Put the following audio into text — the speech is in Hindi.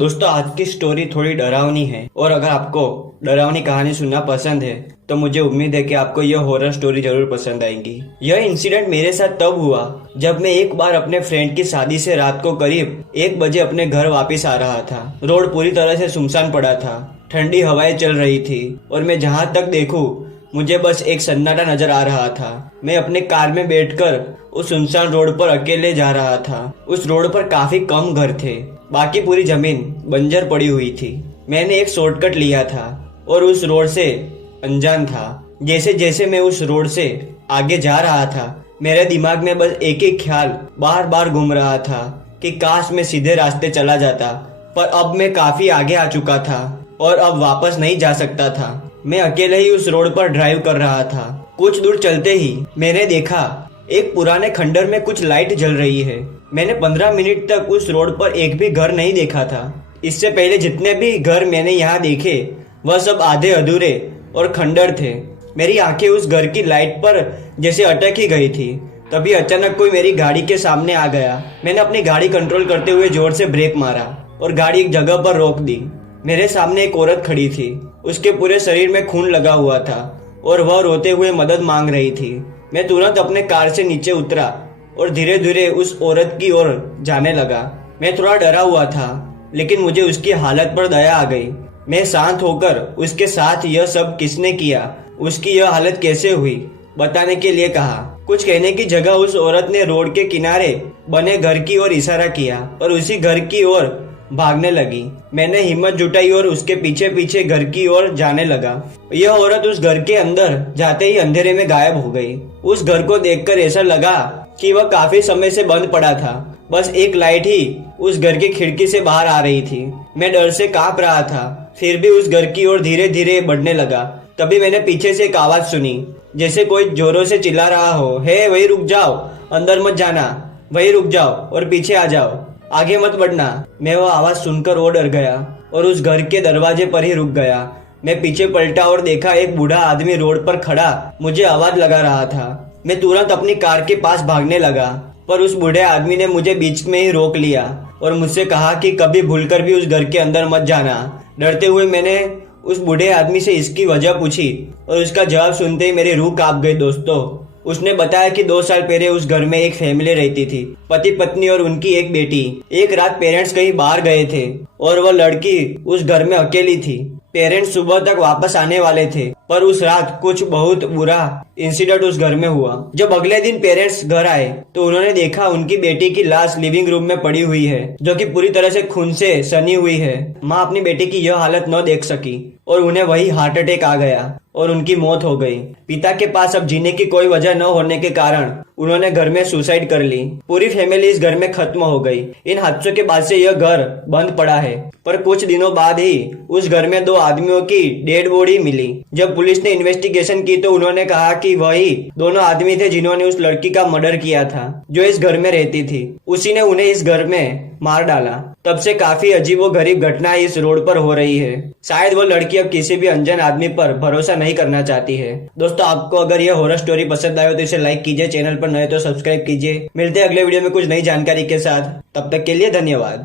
दोस्तों आज की स्टोरी थोड़ी डरावनी है और अगर आपको डरावनी कहानी सुनना पसंद है तो मुझे उम्मीद है कि आपको यह हॉरर स्टोरी जरूर पसंद आएगी। यह इंसिडेंट मेरे साथ तब हुआ जब मैं एक बार अपने फ्रेंड की शादी से रात को करीब 1 बजे अपने घर वापस आ रहा था। रोड पूरी तरह से सुनसान पड़ा था, ठंडी हवाएं चल रही थी और मैं जहाँ तक देखूं मुझे बस एक सन्नाटा नजर आ रहा था। मैं अपने कार में बैठकर उस सुनसान रोड पर अकेले जा रहा था। उस रोड पर काफी कम घर थे, बाकी पूरी जमीन बंजर पड़ी हुई थी। मैंने एक शॉर्टकट लिया था और उस रोड से अनजान था। जैसे जैसे मैं उस रोड से आगे जा रहा था मेरे दिमाग में बस एक ही ख्याल बार बार घूम रहा था कि काश मैं सीधे रास्ते चला जाता, पर अब मैं काफी आगे आ चुका था और अब वापस नहीं जा सकता था। मैं अकेले ही उस रोड पर ड्राइव कर रहा था। कुछ दूर चलते ही मैंने देखा एक पुराने खंडर में कुछ लाइट जल रही है। मैंने 15 मिनट तक उस रोड पर एक भी घर नहीं देखा था। इससे पहले जितने भी घर मैंने यहाँ देखे वह सब आधे अधूरे और खंडर थे। मेरी आंखें उस घर की लाइट पर जैसे अटक ही गई थी। तभी अचानक कोई मेरी गाड़ी के सामने आ गया। मैंने अपनी गाड़ी कंट्रोल करते हुए जोर से ब्रेक मारा और गाड़ी एक जगह पर रोक दी। मेरे सामने एक औरत खड़ी थी। उसके पूरे शरीर में खून लगा हुआ था और वह रोते हुए मदद मांग रही थी। मैं तुरंत अपने कार से नीचे उतरा और धीरे धीरे उस औरत की ओर जाने लगा। मैं थोड़ा डरा हुआ था लेकिन मुझे उसकी हालत पर दया आ गई। मैं शांत होकर उसके साथ यह सब किसने किया, उसकी यह हालत कैसे हुई, बताने के लिए कहा। कुछ कहने की जगह उस औरत ने रोड के किनारे बने घर की ओर इशारा किया और उसी घर की ओर भागने लगी। मैंने हिम्मत जुटाई और उसके पीछे पीछे घर की ओर जाने लगा। यह औरत उस घर के अंदर जाते ही अंधेरे में गायब हो गई। उस घर को देखकर ऐसा लगा कि वह काफी समय से बंद पड़ा था। बस एक लाइट ही उस घर की खिड़की से बाहर आ रही थी। मैं डर से कांप रहा था, फिर भी उस घर की ओर धीरे धीरे बढ़ने लगा। तभी मैंने पीछे से एक आवाज सुनी, जैसे कोई जोरों से चिल्ला रहा हो, हे वही रुक जाओ, अंदर मत जाना, वही रुक जाओ और पीछे आ जाओ, आगे मत बढ़ना। मैं वो आवाज सुनकर और डर गया और उस घर के दरवाजे पर ही रुक गया। मैं पीछे पलटा और देखा एक बूढ़ा आदमी रोड पर खड़ा मुझे आवाज लगा रहा था। मैं तुरंत अपनी कार के पास भागने लगा, पर उस बूढ़े आदमी ने मुझे बीच में ही रोक लिया और मुझसे कहा कि कभी भूलकर भी उस घर के अंदर मत जाना। डरते हुए मैंने उस बूढ़े आदमी से इसकी वजह पूछी और उसका जवाब सुनते ही मेरी रूह कांप गई। दोस्तों, उसने बताया कि 2 साल पहले उस घर में एक फैमिली रहती थी, पति पत्नी और उनकी एक बेटी। एक रात पेरेंट्स कहीं बाहर गए थे और वह लड़की उस घर में अकेली थी। पेरेंट्स सुबह तक वापस आने वाले थे, पर उस रात कुछ बहुत बुरा इंसिडेंट उस घर में हुआ। जब अगले दिन पेरेंट्स घर आए तो उन्होंने देखा उनकी बेटी की लाश लिविंग रूम में पड़ी हुई है, जो कि पूरी तरह से खून से सनी हुई है। माँ अपनी बेटी की यह हालत न देख सकी और उन्हें वही हार्ट अटैक आ गया और उनकी मौत हो गई। पिता के पास अब जीने की कोई वजह न होने के कारण उन्होंने घर में सुसाइड कर ली। पूरी फैमिली इस घर में खत्म हो गई। इन हादसों के बाद से यह घर बंद पड़ा है, पर कुछ दिनों बाद ही उस घर में 2 आदमियों की डेड बॉडी मिली। जब पुलिस ने इन्वेस्टिगेशन की तो उन्होंने कहा कि वही दोनों आदमी थे जिन्होंने उस लड़की का मर्डर किया था, जो इस घर में रहती थी। उसी ने उन्हें इस घर में मार डाला। तब से काफी अजीबोगरीब घटना इस रोड पर हो रही है। शायद वो लड़की अब किसी भी अनजान आदमी पर भरोसा नहीं करना चाहती है। दोस्तों, आपको अगर यह हॉरर स्टोरी पसंद आए तो इसे लाइक कीजिए, चैनल पर नए तो सब्सक्राइब कीजिए। मिलते हैं अगले वीडियो में कुछ नई जानकारी के साथ। तब तक के लिए धन्यवाद।